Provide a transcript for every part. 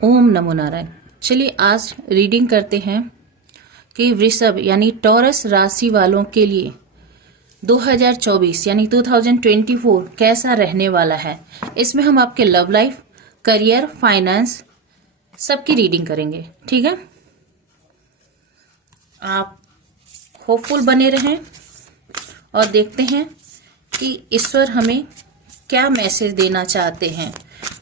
ओम नमो नारायण। चलिए आज रीडिंग करते हैं कि वृषभ यानी टॉरस राशि वालों के लिए 2024 यानी 2024 कैसा रहने वाला है। इसमें हम आपके लव लाइफ, करियर, फाइनेंस सबकी रीडिंग करेंगे। ठीक है, आप होपफुल बने रहें और देखते हैं कि ईश्वर हमें क्या मैसेज देना चाहते हैं,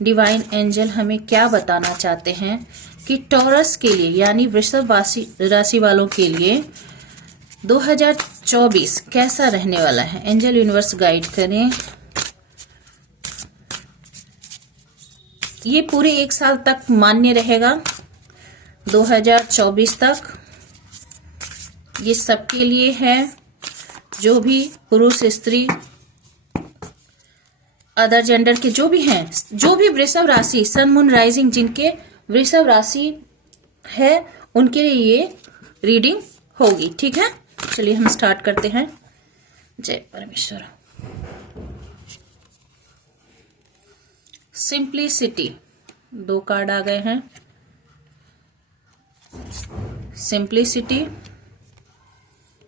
डिवाइन एंजल हमें क्या बताना चाहते हैं कि टॉरस के लिए यानी वृषभ राशि वालों के लिए 2024 कैसा रहने वाला है। एंजल यूनिवर्स गाइड करें। ये पूरे एक साल तक मान्य रहेगा, 2024 तक। ये सबके लिए है, जो भी पुरुष, स्त्री, अदर जेंडर के जो भी हैं, जो भी वृषभ राशि, सन मून राइजिंग जिनके वृषभ राशि है, उनके लिए ये रीडिंग होगी। ठीक है, चलिए हम स्टार्ट करते हैं। जय परमेश्वर। सिंप्लिसिटी, 2 कार्ड आ गए हैं। सिंप्लिसिटी,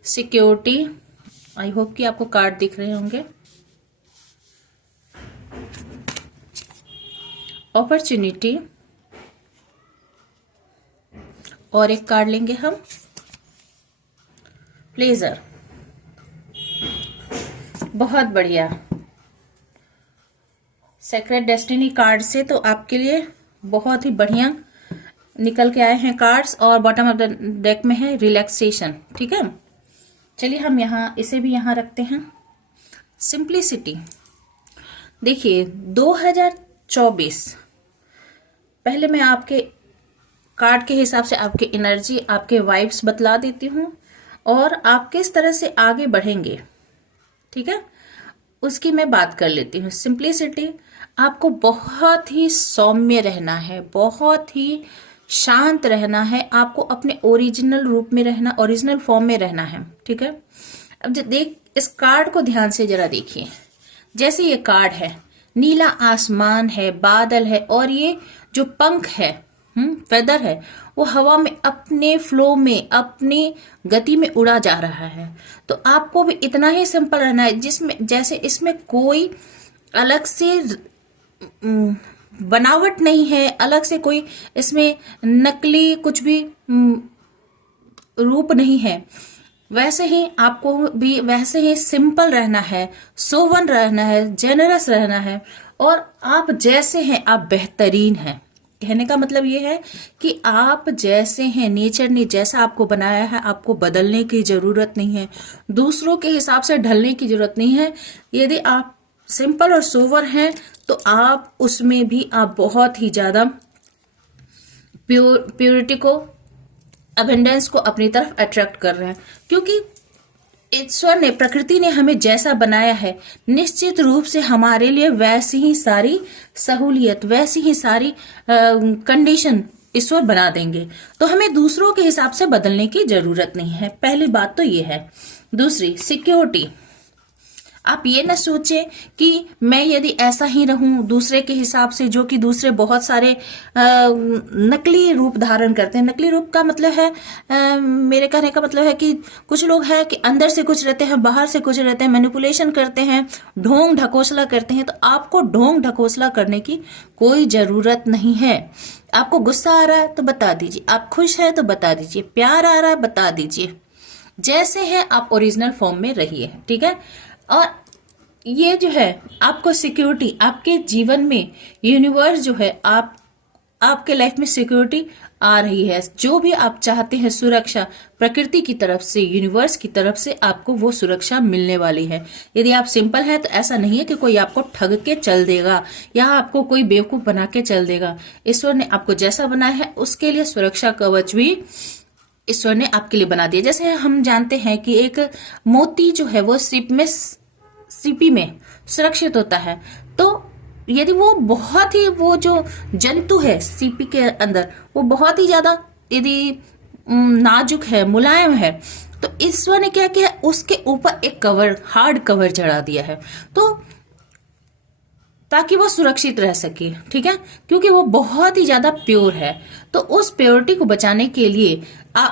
सिक्योरिटी, आई होप कि आपको कार्ड दिख रहे होंगे। अपॉर्चुनिटी, और एक कार्ड लेंगे हम, प्लेजर। बहुत बढ़िया। सेक्रेट डेस्टिनी कार्ड से तो आपके लिए बहुत ही बढ़िया निकल के आए हैं कार्ड्स, और बॉटम ऑफ द डेक में है रिलैक्सेशन। ठीक है, चलिए हम यहाँ इसे भी यहाँ रखते हैं। सिंप्लिसिटी, देखिए 2024, पहले मैं आपके कार्ड के हिसाब से आपके एनर्जी, आपके वाइब्स बतला देती हूँ और आप किस तरह से आगे बढ़ेंगे। ठीक है, उसकी मैं बात कर लेती हूँ। सिंप्लिसिटी, आपको बहुत ही सौम्य रहना है, बहुत ही शांत रहना है, आपको अपने ओरिजिनल रूप में रहना, ओरिजिनल फॉर्म में रहना है। ठीक है, अब इस कार्ड को ध्यान से जरा देखिए। जैसे ये कार्ड है, नीला आसमान है, बादल है, और ये जो पंख है, फेदर है, वो हवा में अपने फ्लो में, अपनी गति में उड़ा जा रहा है। तो आपको भी इतना ही सिंपल रहना है, जिसमें जैसे इसमें कोई अलग से बनावट नहीं है, अलग से कोई इसमें नकली कुछ भी रूप नहीं है। वैसे ही आपको भी वैसे ही सिंपल रहना है, सोवन रहना है, जेनरस रहना है, और आप जैसे हैं आप बेहतरीन हैं। कहने का मतलब ये है कि आप जैसे हैं, नेचर ने जैसा आपको बनाया है, आपको बदलने की जरूरत नहीं है, दूसरों के हिसाब से ढलने की जरूरत नहीं है। यदि आप सिंपल और सोवर हैं तो आप उसमें भी आप बहुत ही ज्यादा प्योरिटी को, अबेंडेंस को अपनी तरफ अट्रैक्ट कर रहे हैं, क्योंकि ईश्वर ने, प्रकृति ने हमें जैसा बनाया है, निश्चित रूप से हमारे लिए वैसी ही सारी सहूलियत, वैसी ही सारी कंडीशन ईश्वर बना देंगे। तो हमें दूसरों के हिसाब से बदलने की जरूरत नहीं है। पहली बात तो ये है। दूसरी, सिक्योरिटी, आप ये न सोचें कि मैं यदि ऐसा ही रहूं दूसरे के हिसाब से, जो कि दूसरे बहुत सारे नकली रूप धारण करते हैं। नकली रूप का मतलब है, मेरे कहने का मतलब है कि कुछ लोग हैं कि अंदर से कुछ रहते हैं, बाहर से कुछ रहते हैं, मैनिपुलेशन करते हैं, ढोंग ढकोसला करते हैं। तो आपको ढोंग ढकोसला करने की कोई जरूरत नहीं है। आपको गुस्सा आ रहा है तो बता दीजिए, आप खुश है तो बता दीजिए, प्यार आ रहा है बता दीजिए, जैसे है आप ओरिजिनल फॉर्म में रहिए। ठीक है, और ये जो है आपको सिक्योरिटी, आपके जीवन में यूनिवर्स जो है, आपके लाइफ में सिक्योरिटी आ रही है। जो भी आप चाहते हैं सुरक्षा, प्रकृति की तरफ से, यूनिवर्स की तरफ से आपको वो सुरक्षा मिलने वाली है। यदि आप सिंपल है तो ऐसा नहीं है कि कोई आपको ठग के चल देगा या आपको कोई बेवकूफ बना के चल देगा। ईश्वर ने आपको जैसा बनाया है उसके लिए सुरक्षा कवच भी ईश्वर ने आपके लिए बना दिया। जैसे हम जानते हैं कि एक मोती जो है वो सीपी में सुरक्षित होता है, तो यदि वो बहुत ही, वो जो जंतु है सीपी के अंदर, वो बहुत ही ज्यादा यदि नाजुक है, मुलायम है, तो ईश्वर ने क्या किया, उसके ऊपर एक कवर, हार्ड कवर चढ़ा दिया है। तो ताकि वो सुरक्षित रह सके, ठीक है, क्योंकि वो बहुत ही ज्यादा प्योर है। तो उस प्योरिटी को बचाने के लिए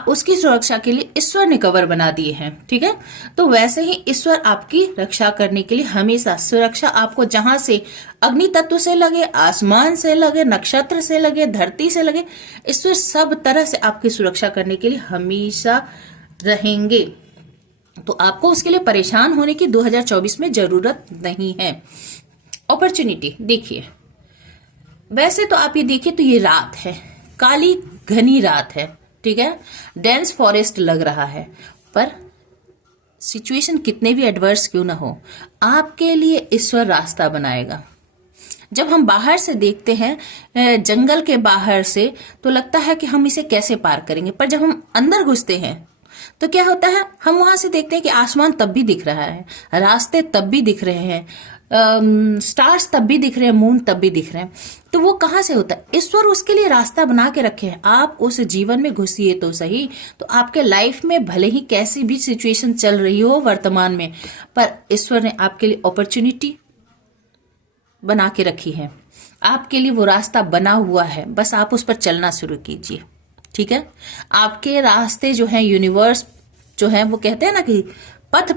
उसकी सुरक्षा के लिए ईश्वर ने कवर बना दिए हैं, ठीक है। तो वैसे ही ईश्वर आपकी रक्षा करने के लिए हमेशा सुरक्षा आपको जहां से अग्नि तत्व से लगे, आसमान से लगे, नक्षत्र से लगे, धरती से लगे, ईश्वर सब तरह से आपकी सुरक्षा करने के लिए हमेशा रहेंगे। तो आपको उसके लिए परेशान होने की 2024 में जरूरत नहीं है। अपॉर्चुनिटी देखिए, वैसे तो आप ये देखिए तो ये रात है, काली घनी रात है, ठीक है, डेंस फॉरेस्ट लग रहा है, पर सिचुएशन कितने भी एडवर्स क्यों ना हो, आपके लिए ईश्वर रास्ता बनाएगा। जब हम बाहर से देखते हैं जंगल के बाहर से, तो लगता है कि हम इसे कैसे पार करेंगे, पर जब हम अंदर घुसते हैं तो क्या होता है, हम वहां से देखते हैं कि आसमान तब भी दिख रहा है, रास्ते तब भी दिख रहे हैं, स्टार्स तब भी दिख रहे हैं, मून तब भी दिख रहे हैं। तो वो कहां से होता है, ईश्वर उसके लिए रास्ता बना के रखे हैं। आप उस जीवन में घुसिए तो सही, तो आपके लाइफ में भले ही कैसी भी सिचुएशन चल रही हो वर्तमान में, पर ईश्वर ने आपके लिए अपॉर्चुनिटी बना के रखी है, आपके लिए वो रास्ता बना हुआ है, बस आप उस पर चलना शुरू कीजिए, ठीक है। आपके रास्ते जो है, यूनिवर्स जो है, वो कहते हैं ना कि पथ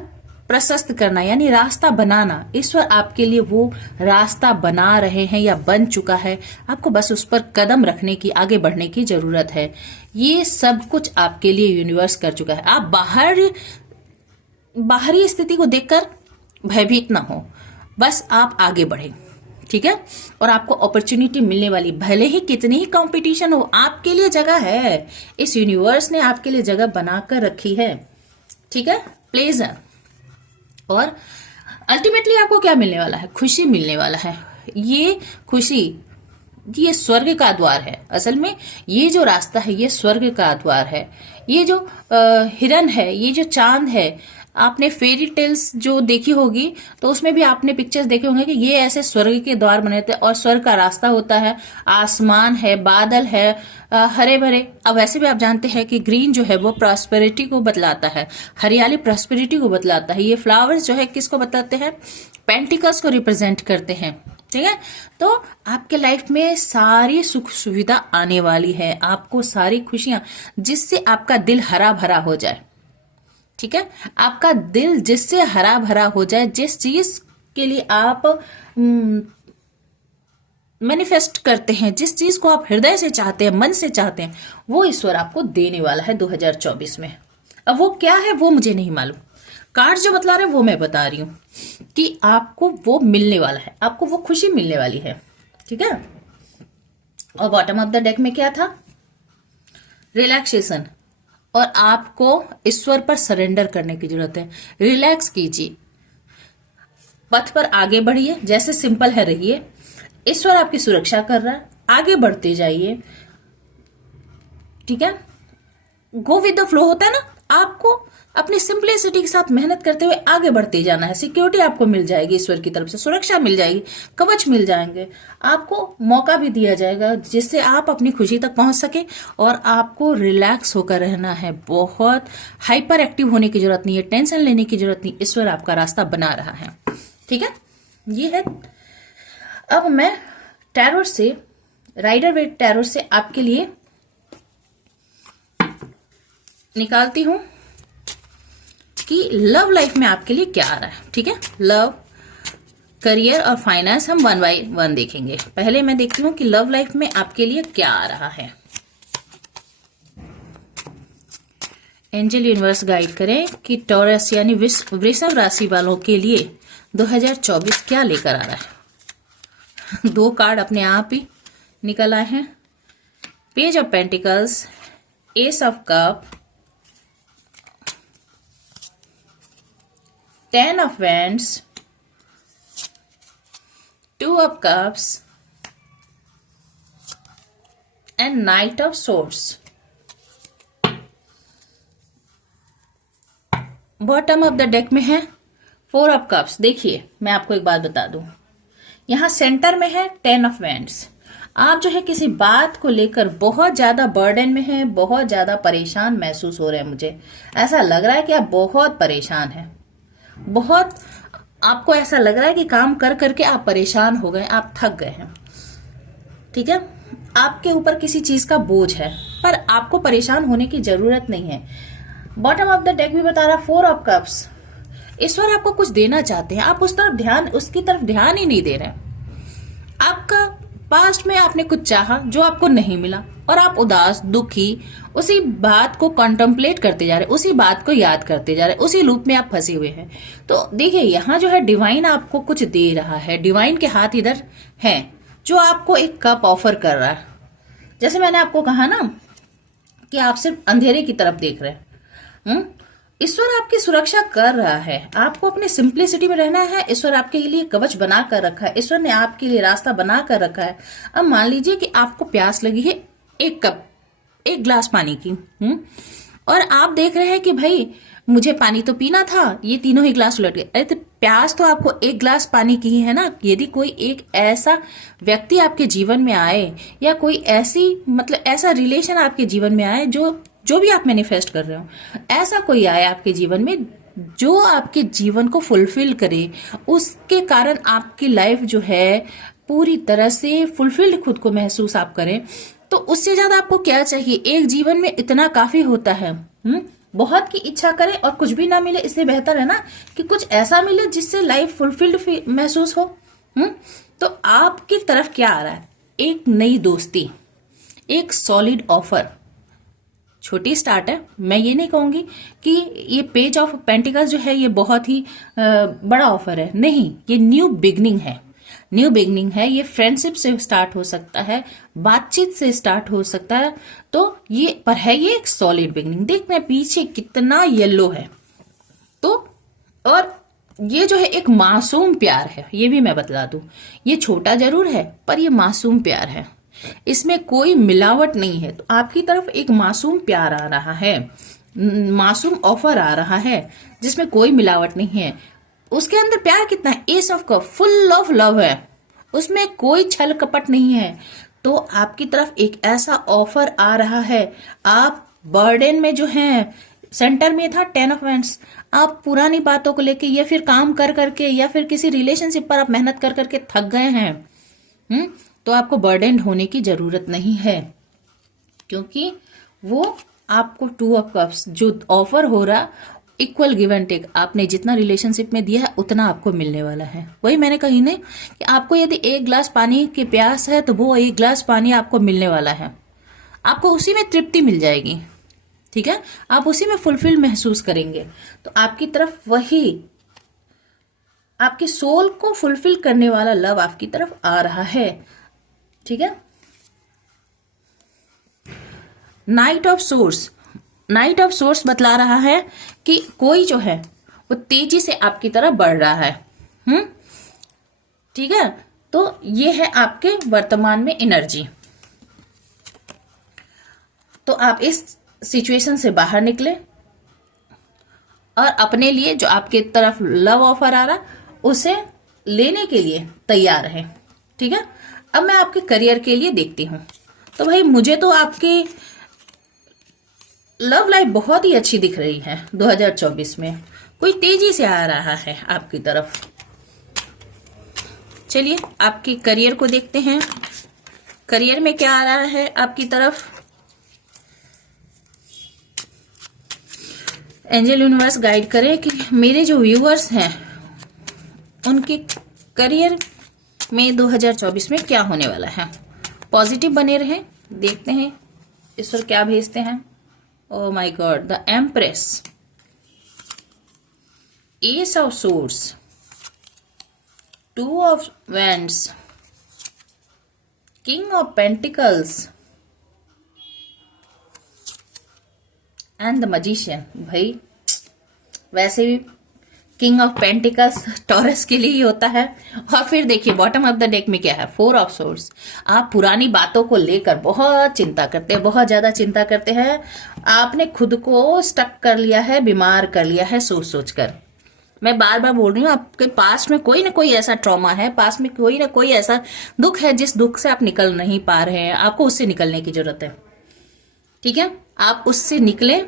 प्रशस्त करना, यानी रास्ता बनाना, ईश्वर आपके लिए वो रास्ता बना रहे हैं या बन चुका है। आपको बस उस पर कदम रखने की, आगे बढ़ने की जरूरत है। ये सब कुछ आपके लिए यूनिवर्स कर चुका है। आप बाहरी स्थिति को देखकर भयभीत ना हो, बस आप आगे बढ़े, ठीक है। और आपको अपॉर्चुनिटी मिलने वाली, भले ही कितनी ही कंपटीशन हो, आपके लिए जगह है। इस यूनिवर्स ने आपके लिए जगह बनाकर रखी है, ठीक है। प्लेजर, और अल्टीमेटली आपको क्या मिलने वाला है, खुशी मिलने वाला है। ये खुशी, ये स्वर्ग का द्वार है। असल में ये जो रास्ता है, ये स्वर्ग का द्वार है। ये जो हिरन है, ये जो चांद है, आपने फेरी टेल्स जो देखी होगी तो उसमें भी आपने पिक्चर्स देखे होंगे कि ये ऐसे स्वर्ग के द्वार बने थे और स्वर्ग का रास्ता होता है, आसमान है, बादल है, हरे भरे। अब वैसे भी आप जानते हैं कि ग्रीन जो है वो प्रॉस्पेरिटी को बतलाता है, हरियाली प्रॉस्पेरिटी को बतलाता है। ये फ्लावर्स जो है किसको बताते हैं, पेंटिकल्स को रिप्रेजेंट करते हैं, ठीक है। तो आपके लाइफ में सारी सुख सुविधा आने वाली है, आपको सारी खुशियां, जिससे आपका दिल हरा भरा हो जाए, ठीक है। आपका दिल जिससे हरा भरा हो जाए, जिस चीज के लिए आप मैनिफेस्ट करते हैं, जिस चीज को आप हृदय से चाहते हैं, मन से चाहते हैं, वो ईश्वर आपको देने वाला है 2024 में। अब वो क्या है वो मुझे नहीं मालूम, कार्ड जो बतला रहे हैं वो मैं बता रही हूं कि आपको वो मिलने वाला है, आपको वो खुशी मिलने वाली है, ठीक है। और बॉटम ऑफ द डेक में क्या था, रिलैक्सेशन, और आपको ईश्वर पर सरेंडर करने की जरूरत है। रिलैक्स कीजिए, पथ पर आगे बढ़िए, जैसे सिंपल है रहिए, ईश्वर आपकी सुरक्षा कर रहा है, आगे बढ़ते जाइए, ठीक है। गो विद द फ्लो होता है ना, आपको अपनी सिंपलिसिटी के साथ मेहनत करते हुए आगे बढ़ते जाना है। सिक्योरिटी आपको मिल जाएगी, ईश्वर की तरफ से सुरक्षा मिल जाएगी, कवच मिल जाएंगे, आपको मौका भी दिया जाएगा जिससे आप अपनी खुशी तक पहुंच सके। और आपको रिलैक्स होकर रहना है, बहुत हाइपर एक्टिव होने की जरूरत नहीं है, टेंशन लेने की जरूरत नहीं, ईश्वर आपका रास्ता बना रहा है, ठीक है। ये है। अब मैं टैरो से, राइडर वेट टैरो से आपके लिए निकालती हूं कि लव लाइफ में आपके लिए क्या आ रहा है, ठीक है। लव, करियर और फाइनेंस हम 1 बाय 1 देखेंगे। पहले मैं देखती हूं कि लव लाइफ में आपके लिए क्या आ रहा है। एंजल यूनिवर्स गाइड करें कि टॉरस यानी वृषभ राशि वालों के लिए 2024 क्या लेकर आ रहा है। 2 कार्ड अपने आप ही निकल आए हैं, page of pentacles, S of cup, 10 of wands, 2 of cups and knight of swords. Bottom of the deck में है 4 of cups। देखिए मैं आपको एक बात बता दूं, यहां सेंटर में है 10 of wands। आप जो है किसी बात को लेकर बहुत ज्यादा बर्डन में हैं, बहुत ज्यादा परेशान महसूस हो रहे हैं। मुझे ऐसा लग रहा है कि आप बहुत परेशान हैं, बहुत आपको ऐसा लग रहा है कि काम कर करके आप परेशान हो गए, आप थक गए हैं, ठीक है, आपके ऊपर किसी चीज का बोझ है, पर आपको परेशान होने की जरूरत नहीं है। बॉटम ऑफ द डेक भी बता रहा 4 ऑफ कप्स। ईश्वर आपको कुछ देना चाहते हैं, आप उसकी तरफ ध्यान ही नहीं दे रहे हैं। आपका पास्ट में आपने कुछ चाहा जो आपको नहीं मिला और आप उदास, दुखी, उसी बात को कॉन्टम्पलेट करते जा रहे, उसी बात को याद करते जा रहे, उसी लूप में आप फंसे हुए हैं। तो देखिए यहाँ जो है डिवाइन आपको कुछ दे रहा है, डिवाइन के हाथ इधर है जो आपको एक कप ऑफर कर रहा है। जैसे मैंने आपको कहा ना कि आप सिर्फ अंधेरे की तरफ देख रहे हैं। ईश्वर आपकी सुरक्षा कर रहा है, आपको अपने सिंप्लिसिटी में रहना है। ईश्वर आपके लिए कवच बना कर रखा है, ईश्वर ने आपके लिए रास्ता बना कर रखा है। अब मान लीजिए कि आपको प्यास लगी है एक गिलास पानी की, और आप देख रहे हैं कि भाई मुझे पानी तो पीना था, ये तीनों ही गिलास उलट गए। अरे तो प्यास तो आपको एक गिलास पानी की ही है ना। यदि कोई एक ऐसा व्यक्ति आपके जीवन में आए या कोई ऐसा रिलेशन आपके जीवन में आए, जो भी आप मैनिफेस्ट कर रहे हो, ऐसा कोई आए आपके जीवन में जो आपके जीवन को फुलफिल करे, उसके कारण आपकी लाइफ जो है पूरी तरह से फुलफिल्ड खुद को महसूस आप करें, तो उससे ज्यादा आपको क्या चाहिए। एक जीवन में इतना काफी होता है। बहुत की इच्छा करें और कुछ भी ना मिले, इसलिए बेहतर है ना कि कुछ ऐसा मिले जिससे लाइफ फुलफिल्ड महसूस हो। तो आपकी तरफ क्या आ रहा है, एक नई दोस्ती, एक सॉलिड ऑफर। छोटी स्टार्ट है, मैं ये नहीं कहूंगी कि ये पेज ऑफ पेंटिकल्स जो है ये बहुत ही बड़ा ऑफर है, नहीं, ये न्यू बिगनिंग है। न्यू बिगनिंग है, ये फ्रेंडशिप से स्टार्ट हो सकता है, बातचीत से स्टार्ट हो सकता है। तो ये पर है ये एक सॉलिड बिगनिंग। देखना पीछे कितना येलो है। तो और ये जो है एक मासूम प्यार है, ये भी मैं बतला दूं। ये छोटा जरूर है पर ये मासूम प्यार है, इसमें कोई मिलावट नहीं है। तो आपकी तरफ एक मासूम प्यार आ रहा है, मासूम ऑफर आ रहा है जिसमें कोई मिलावट नहीं है। उसके अंदर प्यार कितना है, S of cup, full of love है, उसमें कोई छल कपट नहीं है। तो आपकी तरफ एक ऐसा ऑफर आ रहा है। आप बर्डन में जो है, सेंटर में था 10 ऑफ वैंड्स, आप पुरानी बातों को लेके या फिर काम कर करके या फिर किसी रिलेशनशिप पर आप मेहनत कर करके थक गए हैं। तो आपको बर्डन होने की जरूरत नहीं है, क्योंकि वो आपको 2 ऑफ कप्स जो ऑफर हो रहा, इक्वल गिव एंड टेक, आपने जितना रिलेशनशिप में दिया है उतना आपको मिलने वाला है। वही मैंने कही नहीं कि आपको यदि एक गिलास पानी की प्यास है तो वो एक गिलास पानी आपको मिलने वाला है, आपको उसी में तृप्ति मिल जाएगी, ठीक है, आप उसी में फुलफिल महसूस करेंगे। तो आपकी तरफ वही आपकी सोल को फुलफिल करने वाला लव आपकी तरफ आ रहा है, ठीक है। Night of source, night of source बतला रहा है कि कोई जो है वो तेजी से आपकी तरफ बढ़ रहा है। ठीक है, तो ये है आपके वर्तमान में एनर्जी। तो आप इस सिचुएशन से बाहर निकले और अपने लिए जो आपके तरफ लव ऑफर आ रहा उसे लेने के लिए तैयार हैं, ठीक है। अब मैं आपके करियर के लिए देखती हूं। तो भाई मुझे तो आपकी लव लाइफ बहुत ही अच्छी दिख रही है 2024 में, कोई तेजी से आ रहा है आपकी तरफ। चलिए आपके करियर को देखते हैं, करियर में क्या आ रहा है आपकी तरफ। एंजल यूनिवर्स गाइड करे कि मेरे जो व्यूअर्स हैं उनके करियर में 2024 में क्या होने वाला है। पॉजिटिव बने रहें, देखते हैं ईश्वर क्या भेजते हैं। Oh my God, the Empress, Ace of Swords, 2 of Wands, King of Pentacles and the Magician। भाई वैसे भी किंग ऑफ पेंटिकल्स टॉरस के लिए ही होता है। और फिर देखिए बॉटम ऑफ द डेक में क्या है, 4 ऑफ सोर्ड्स। आप पुरानी बातों को लेकर बहुत चिंता करते हैं, बहुत ज्यादा चिंता करते हैं, आपने खुद को स्टक कर लिया है, बीमार कर लिया है सोच सोच कर। मैं बार बार बोल रही हूँ, आपके पास में कोई ना कोई ऐसा ट्रॉमा है, पास में कोई ना कोई ऐसा दुख है जिस दुख से आप निकल नहीं पा रहे हैं, आपको उससे निकलने की जरूरत है, ठीक है। आप उससे निकले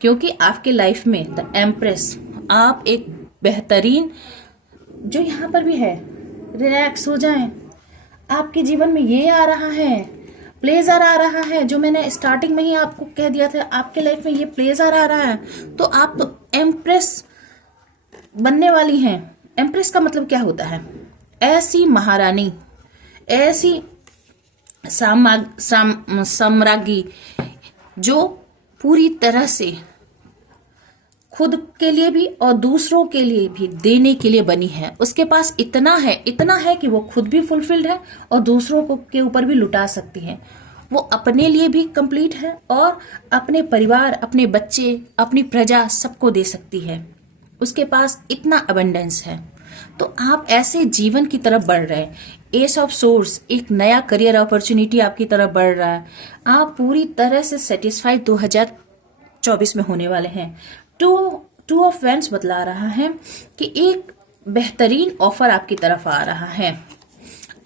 क्योंकि आपके लाइफ में द एम्प्रेस, आप एक बेहतरीन जो यहाँ पर भी है, रिलैक्स हो जाएं। आपके जीवन में ये आ रहा है, प्लेजर आ रहा है, जो मैंने स्टार्टिंग में ही आपको कह दिया था, आपके लाइफ में ये प्लेजर आ रहा है, तो आप एम्प्रेस बनने वाली हैं। एम्प्रेस का मतलब क्या होता है? ऐसी महारानी, ऐसी साम्राज्ञी जो पूरी तरह से खुद के लिए भी और दूसरों के लिए भी देने के लिए बनी है। उसके पास इतना है कि वो खुद भी फुलफिल्ड है और दूसरों को के ऊपर भी लुटा सकती है। वो अपने लिए भी कंप्लीट है और अपने परिवार, अपने बच्चे, अपनी प्रजा सबको दे सकती है। उसके पास इतना अबंडेंस है। तो आप ऐसे जीवन की तरफ बढ़ रहे हैं। एस ऑफ सोर्स, एक नया करियर अपॉर्चुनिटी आपकी तरफ बढ़ रहा है। आप पूरी तरह से सेटिस्फाइड 2024 में होने वाले हैं। टू ऑफ वैंड्स बतला रहा है कि एक बेहतरीन ऑफर आपकी तरफ आ रहा है।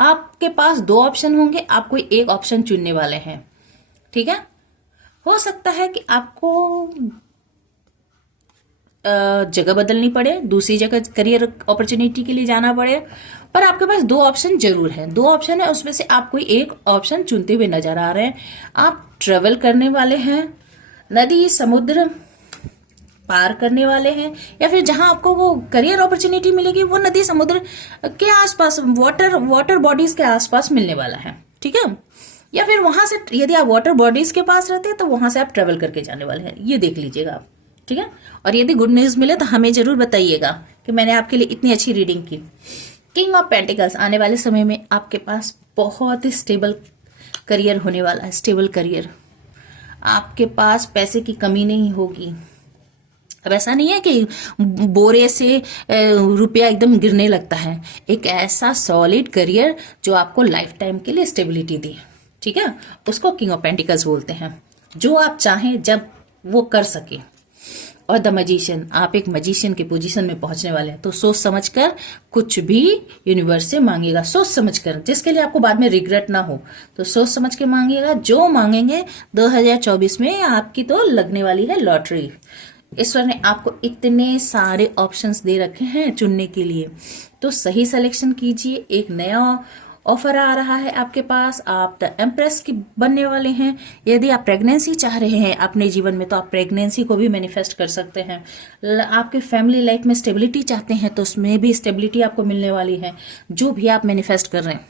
आपके पास 2 ऑप्शन होंगे, आप कोई एक ऑप्शन चुनने वाले हैं। ठीक है, हो सकता है कि आपको जगह बदलनी पड़े, दूसरी जगह करियर अपॉर्चुनिटी के लिए जाना पड़े, पर आपके पास 2 ऑप्शन जरूर है। 2 ऑप्शन है, उसमें से आप कोई एक ऑप्शन चुनते हुए नजर आ रहे हैं। आप ट्रेवल करने वाले हैं, नदी समुद्र पार करने वाले हैं, या फिर जहां आपको वो करियर अपॉर्चुनिटी मिलेगी वो नदी समुद्र के आसपास, वाटर बॉडीज के आसपास मिलने वाला है। ठीक है, या फिर वहां से, यदि आप वाटर बॉडीज के पास रहते हैं तो वहां से आप ट्रेवल करके जाने वाले हैं। ये देख लीजिएगा आप। ठीक है, और यदि गुड न्यूज मिले तो हमें जरूर बताइएगा कि मैंने आपके लिए इतनी अच्छी रीडिंग की। किंग ऑफ पेंटिकल्स, आने वाले समय में आपके पास बहुत ही स्टेबल करियर होने वाला है। स्टेबल करियर, आपके पास पैसे की कमी नहीं होगी। अब ऐसा नहीं है कि बोरे से रुपया एकदम गिरने लगता है। एक ऐसा सॉलिड करियर जो आपको लाइफ टाइम के लिए स्टेबिलिटी दे। ठीक है, उसको किंग ऑफ पेंटिकल्स बोलते हैं। जो आप चाहें जब वो कर सके। और द मजिशियन, आप एक मजिशियन की पोजीशन में पहुंचने वाले हैं। तो सोच समझकर कुछ भी यूनिवर्स से मांगिएगा, सोच समझकर, जिसके लिए आपको बाद में रिग्रेट ना हो। तो सोच समझ के मांगिएगा। जो मांगेंगे 2024 में आपकी तो लगने वाली है लॉटरी। ईश्वर ने आपको इतने सारे ऑप्शंस दे रखे हैं चुनने के लिए, तो सही सिलेक्शन कीजिए। एक नया ऑफर आ रहा है आपके पास, आप द एम्प्रेस की बनने वाले हैं। यदि आप प्रेगनेंसी चाह रहे हैं अपने जीवन में तो आप प्रेगनेंसी को भी मैनिफेस्ट कर सकते हैं। आपके फैमिली लाइफ में स्टेबिलिटी चाहते हैं तो उसमें भी स्टेबिलिटी आपको मिलने वाली है। जो भी आप मैनिफेस्ट कर रहे हैं,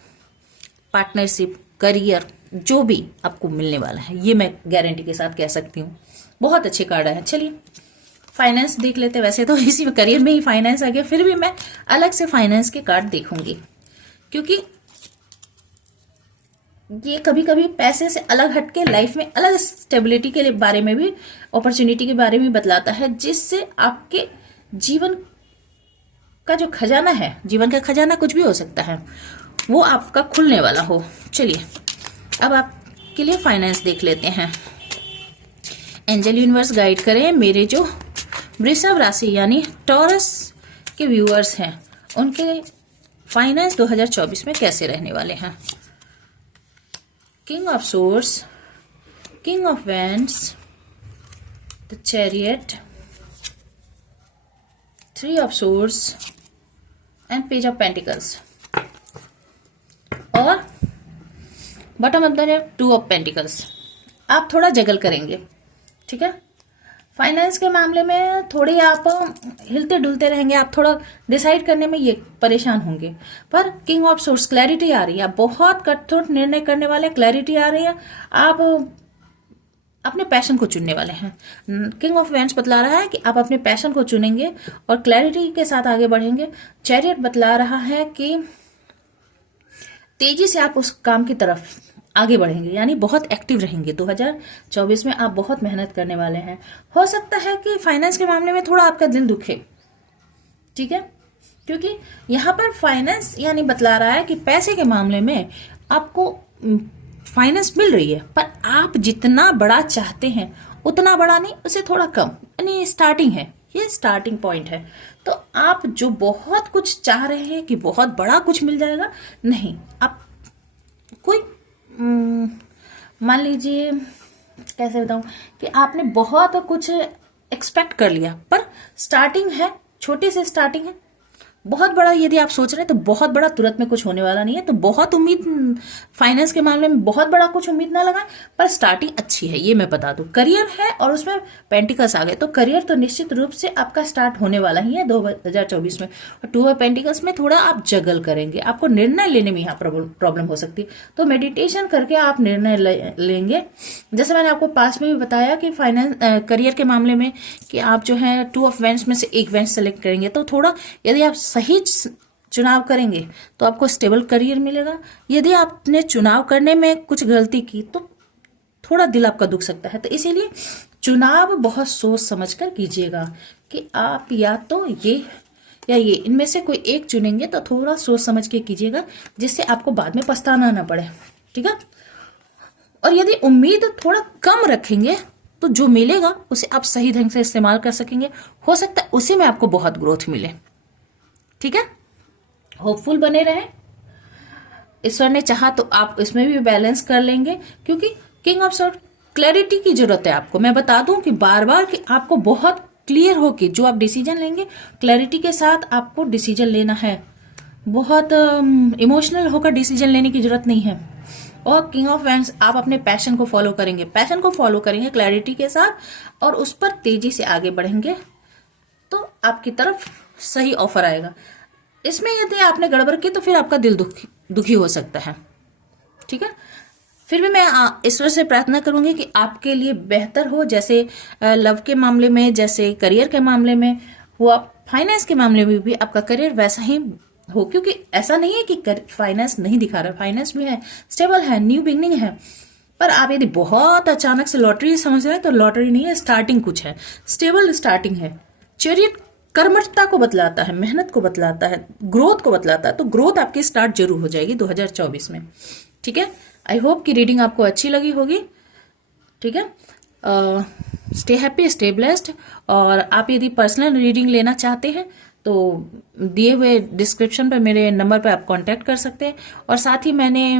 पार्टनरशिप, करियर, जो भी आपको मिलने वाला है, ये मैं गारंटी के साथ कह सकती हूँ। बहुत अच्छे कार्ड है। चलिए फाइनेंस देख लेते हैं। वैसे तो इसी करियर में ही फाइनेंस आ गया, फिर भी मैं अलग से फाइनेंस के कार्ड देखूंगी, क्योंकि ये कभी कभी पैसे से अलग हटके लाइफ में अलग स्टेबिलिटी के बारे में भी, अपॉर्चुनिटी के बारे में बतलाता है, जिससे आपके जीवन का जो खजाना है, जीवन का खजाना कुछ भी हो सकता है, वो आपका खुलने वाला हो। चलिए अब आपके लिए फाइनेंस देख लेते हैं। एंजल यूनिवर्स गाइड करें मेरे जो वृषभ राशि यानी टॉरस के व्यूअर्स हैं, उनके फाइनेंस 2024 में कैसे रहने वाले हैं। King of swords, king of wands, the chariot, 3 of swords and page of pentacles, और bottom of the 2 of pentacles. आप थोड़ा जगल करेंगे। ठीक है, फाइनेंस के मामले में थोड़ी आप हिलते डुलते रहेंगे, आप थोड़ा डिसाइड करने में ये परेशान होंगे। पर किंग ऑफ सोर्स, क्लैरिटी आ रही है, आप बहुत कठोर निर्णय करने वाले, क्लैरिटी आ रही है, आप अपने पैशन को चुनने वाले हैं। किंग ऑफ वैंड्स बतला रहा है कि आप अपने पैशन को चुनेंगे और क्लैरिटी के साथ आगे बढ़ेंगे। चैरियट बतला रहा है कि तेजी से आप उस काम की तरफ आगे बढ़ेंगे, यानी बहुत एक्टिव रहेंगे। 2024 में आप बहुत मेहनत करने वाले हैं। हो सकता है कि फाइनेंस के मामले में थोड़ा आपका दिल दुखे। ठीक है, क्योंकि यहाँ पर फाइनेंस यानी बतला रहा है कि पैसे के मामले में आपको फाइनेंस मिल रही है, पर आप जितना बड़ा चाहते हैं उतना बड़ा नहीं, उससे थोड़ा कम, यानी स्टार्टिंग है, ये स्टार्टिंग पॉइंट है। तो आप जो बहुत कुछ चाह रहे हैं कि बहुत बड़ा कुछ मिल जाएगा, नहीं, आप कोई मान लीजिए, कैसे बताऊं, कि आपने बहुत कुछ एक्सपेक्ट कर लिया, पर स्टार्टिंग है, छोटी सी स्टार्टिंग है, बहुत बड़ा यदि आप सोच रहे हैं तो बहुत बड़ा तुरंत में कुछ होने वाला नहीं है, तो बहुत उम्मीद फाइनेंस के मामले में बहुत बड़ा कुछ उम्मीद ना लगाएं, पर स्टार्टिंग अच्छी है ये मैं बता दूं। करियर है और उसमें पेंटिकल्स आ गए, तो करियर तो निश्चित रूप से आपका स्टार्ट होने वाला ही है 2024 में। और टू ऑफ पेंटिकल्स में थोड़ा आप जगल करेंगे, आपको निर्णय लेने में यहाँ प्रॉब्लम हो सकती है, तो मेडिटेशन करके आप निर्णय लेंगे। जैसे मैंने आपको पास में भी बताया कि फाइनेंस करियर के मामले में कि आप जो है टू ऑफ वेंस में से एक वेंस सेलेक्ट करेंगे, तो थोड़ा यदि आप सही चुनाव करेंगे तो आपको स्टेबल करियर मिलेगा। यदि आपने चुनाव करने में कुछ गलती की तो थोड़ा दिल आपका दुख सकता है, तो इसीलिए चुनाव बहुत सोच समझ कर कीजिएगा कि आप या तो ये या ये इनमें से कोई एक चुनेंगे, तो थोड़ा सोच समझ के कीजिएगा जिससे आपको बाद में पछताना ना पड़े, ठीक है। और यदि उम्मीद थोड़ा कम रखेंगे तो जो मिलेगा उसे आप सही ढंग से इस्तेमाल कर सकेंगे, हो सकता है उसी में आपको बहुत ग्रोथ मिले, ठीक है। होपफुल बने रहें, ईश्वर ने चाहा तो आप इसमें भी बैलेंस कर लेंगे, क्योंकि किंग ऑफ सॉर्ड क्लैरिटी की जरूरत है आपको। मैं बता दूं कि बार बार कि आपको बहुत क्लियर हो कि जो आप डिसीजन लेंगे क्लैरिटी के साथ आपको डिसीजन लेना है, बहुत इमोशनल होकर डिसीजन लेने की जरूरत नहीं है। और किंग ऑफ वैंड्स आप अपने पैशन को फॉलो करेंगे, क्लैरिटी के साथ, और उस पर तेजी से आगे बढ़ेंगे तो आपकी तरफ सही ऑफर आएगा। इसमें यदि आपने गड़बड़ की तो फिर आपका दिल दुखी हो सकता है, ठीक है। फिर भी मैं ईश्वर से प्रार्थना करूंगी कि आपके लिए बेहतर हो, जैसे लव के मामले में, जैसे करियर के मामले में हुआ, फाइनेंस के मामले में भी आपका करियर वैसा ही हो, क्योंकि ऐसा नहीं है कि फाइनेंस नहीं दिखा रहा, फाइनेंस भी है, स्टेबल है, न्यू बिगनिंग है। पर आप यदि बहुत अचानक से लॉटरी समझ रहे हैं तो लॉटरी नहीं है, स्टार्टिंग कुछ है, स्टेबल स्टार्टिंग है। चैरियट कर्मठता को बतलाता है, मेहनत को बतलाता है, ग्रोथ को बतलाता है, तो ग्रोथ आपकी स्टार्ट जरूर हो जाएगी 2024 में, ठीक है। आई होप कि रीडिंग आपको अच्छी लगी होगी, ठीक है। Stay happy, stay blessed. और आप यदि पर्सनल रीडिंग लेना चाहते हैं तो दिए हुए डिस्क्रिप्शन पर मेरे नंबर पर आप कांटेक्ट कर सकते हैं। और साथ ही मैंने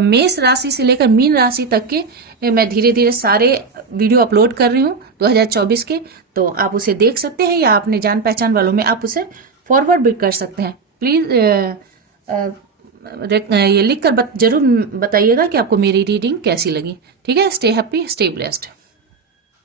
मेष राशि से लेकर मीन राशि तक के मैं धीरे धीरे सारे वीडियो अपलोड कर रही हूँ 2024 के, तो आप उसे देख सकते हैं या अपने जान पहचान वालों में आप उसे फॉरवर्ड भी कर सकते हैं। प्लीज ये लिख कर जरूर बताइएगा कि आपको मेरी रीडिंग कैसी लगी, ठीक है। Stay happy, stay blessed.